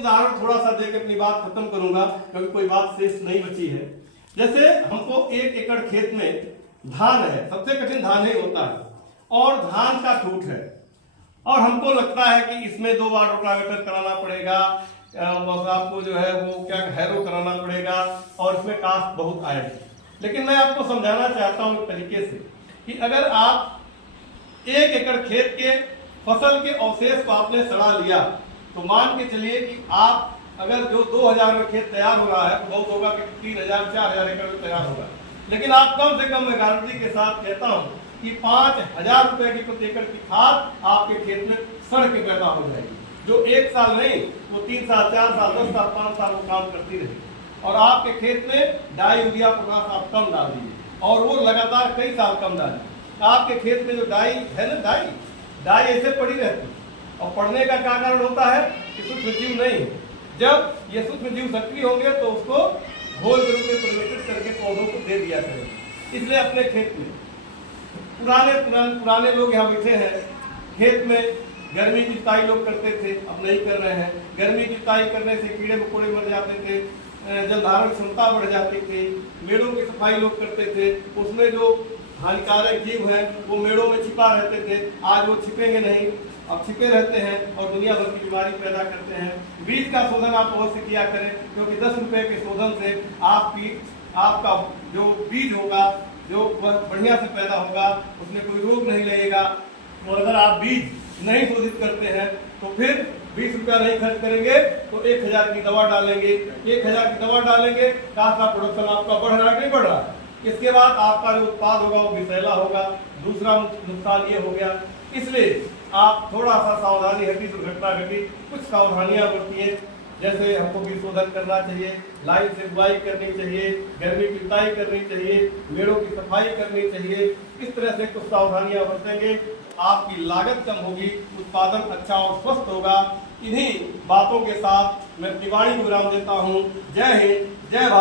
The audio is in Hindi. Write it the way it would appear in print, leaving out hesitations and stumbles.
उदाहरण थोड़ा सा देकर अपनी बात खत्म करूंगा, क्योंकि कोई बात शेष नहीं बची है। जैसे हमको 1 एकड़ खेत में धान है, सबसे कठिन धान ही होता है, और धान का ठूठ है, और हमको लगता है कि इसमें 2 बार रोटावेटर कराना पड़ेगा, आपको जो है वो क्या हैरो कराना पड़ेगा, और इसमें कास्ट बहुत आएगी। लेकिन मैं आपको समझाना चाहता हूँ एक तरीके से कि अगर आप 1 एकड़ खेत के फसल के अवशेष को आपने सड़ा लिया, तो मान के चलिए कि आप अगर जो 2000 में खेत तैयार हो रहा है तो बहुत होगा कि 3000 4000 एकड़ में तैयार होगा, लेकिन आप कम से कम मैं गारंटी के साथ कहता हूँ कि 5000 रुपए की प्रति एकड़ की खाद आपके खेत में सड़ के पैदा हो जाएगी, जो 1 साल नहीं वो 3 साल 4 साल 10 साल 5 साल वो काम करती रहेगी। और आपके खेत में डाई यूरिया पोटाश आप कम डाल दीजिए, और वो लगातार कई साल कम डालिए। आपके खेत में जो डाई है ना, डाई ऐसे पड़ी रहती है, और पड़ने का क्या कारण होता है कि सूक्ष्म जीव नहीं, जब ये सूक्ष्म जीव सक्रिय होंगे तो उसको घोल के रूप में परिवर्तित करके पौधों को दे दिया करेंगे। इसलिए अपने खेत में पुराने लोग यहाँ बैठे हैं, खेत में गर्मी की जुताई लोग करते थे, अब नहीं कर रहे हैं। गर्मी की जुताई करने से कीड़े मकोड़े मर जाते थे, जल धारण क्षमता बढ़ जाती थी, मेड़ों की सफाई लोग करते थे, उसमें जो हानिकारक जीव है वो मेड़ों में छिपा रहते थे, आज वो छिपेंगे नहीं, अब छिपे रहते हैं और दुनिया भर की बीमारी पैदा करते हैं। बीज का शोधन आप अवश्य किया करें, क्योंकि 10 रुपए के शोधन से आपका जो बीज होगा जो बढ़िया से पैदा होगा, उसमें कोई रोग नहीं लगेगा। और अगर आप बीज नहीं शोधित करते हैं तो फिर 20 रुपया नहीं खर्च करेंगे तो 1000 की दवा डालेंगे, 1000 की दवा डालेंगे, काश का प्रोडक्शन आपका बढ़ रहा है नहीं बढ़ रहा। इसके बाद आपका जो उत्पाद होगा वो विषैला होगा। दूसरा नुकसान ये हो गया, इसलिए आप थोड़ा सा सावधानी घटी, दुर्घटना घटी, कुछ सावधानियां बरतिए। जैसे हमको बीज शोधन करना चाहिए, लाइन से बुआई करनी चाहिए, गर्मी की जुताई करनी चाहिए, मेड़ों की सफाई करनी चाहिए। इस तरह से कुछ सावधानियां बरतेंगे, आपकी लागत कम होगी, उत्पादन अच्छा और स्वस्थ होगा। इन्हीं बातों के साथ मैं अपनी वाणी को विराम देता हूँ। जय हिंद, जय भारत।